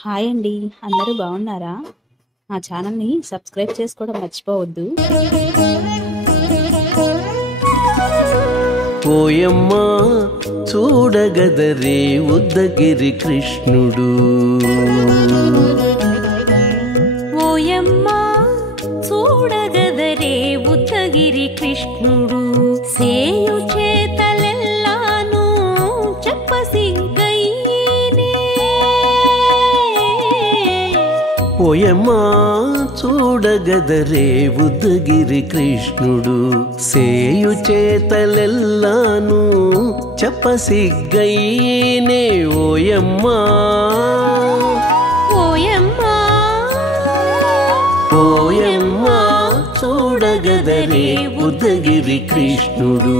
Hi అండి. అందరూ బాగున్నారా? మా ఛానల్‌ని సబ్స్క్రైబ్ చేసుకోవడం మర్చిపోవద్దు. ఓయమ్మా చూడగదరే ఉద్దగిరి కృష్ణుడు. ఓయమ్మా చూడగదరే ఉద్దగిరి కృష్ణుడు. సేయు చేతలెల్లాను చెప్పసిగ్గైనే. ఓయమ్మా చూడగదరే ఉద్దగిరి కృష్ణుడు. సేయు చేతలెల్లాను చెప్పసిగ్గైనే. ఓయమ్మా ఓయమ్మా ఓయమ్మా చూడగదరే ఉద్దగిరి కృష్ణుడు.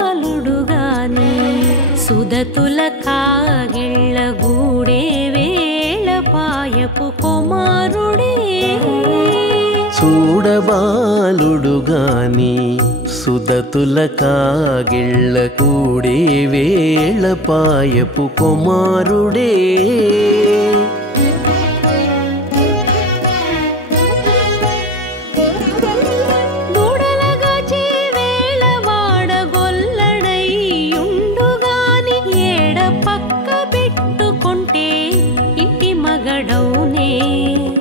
చూడబాలుడుగాని సుదతుల కాగిళ్ళ గూడే వేళ పాయపు కుమారుడే. చూడబాలుడుగాని సుదతుల కాగిళ్ళ కూడే వేళ పాయపు కుమారుడే. దూడలగాచే వేళ వాడగొల్లడైయుండుగాని ఏడ పక్క పెట్టుకుంటే ఇంటి మగడౌనే.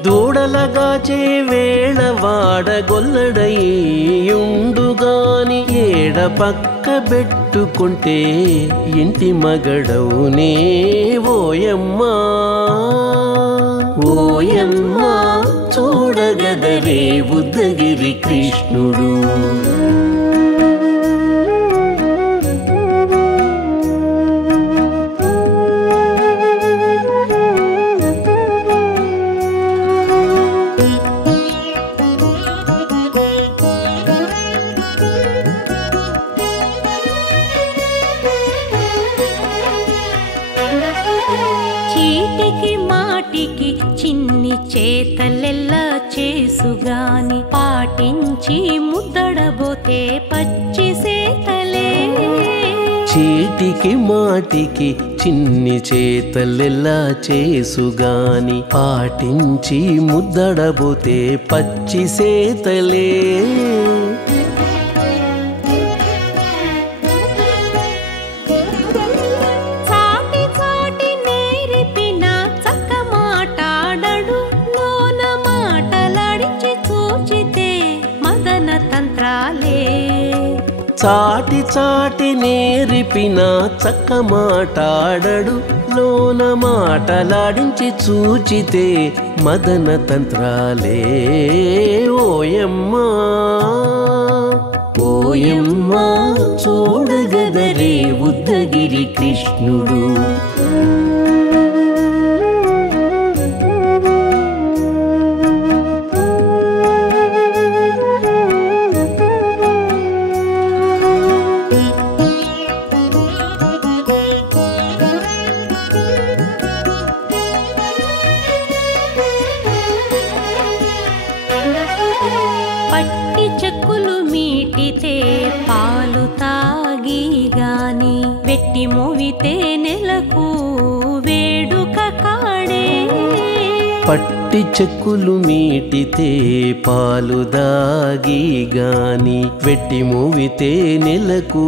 దూడలగాచే వేళ వాడగొల్లడైయుండుగాని ఏడ పక్క పెట్టుకుంటే ఇంటి మగడవునే. ఓయమ్మా ఓయమ్మా చూడగదరే ఉద్దగిరి కృష్ణుడు. చీటికి మాటికి చిన్ని చేతలెల్లా చేసుగాని పాటించి ముద్దడబోతే పచ్చి సేతలే. చీటికి మాటికి చిన్ని చేతలెల్లా చేసుగాని పాటించి ముద్దడబోతే పచ్చి సేతలే. చాటి చాటి నేరిపిన చక్క మాటాడడు లోన మాటలాడించి చూచితే మదన తంత్రాలే. చాటి చాటి నేరిపిన చక్క మాటాడడు లోన మాటలాడించి చూచితే మదన తంత్రాలే. ఓయమ్మా ఓయమ్మా చూడగదరే ఉద్దగిరి కృష్ణుడు. పట్టి చెక్కులు మీటితే పాలు తాగి గాని వెట్టి మోవితే నెలకు వేడుక కాడే. పట్టి చెక్కులు మీటితే పాలు దాగి గాని వెట్టి మూవితే నెలకు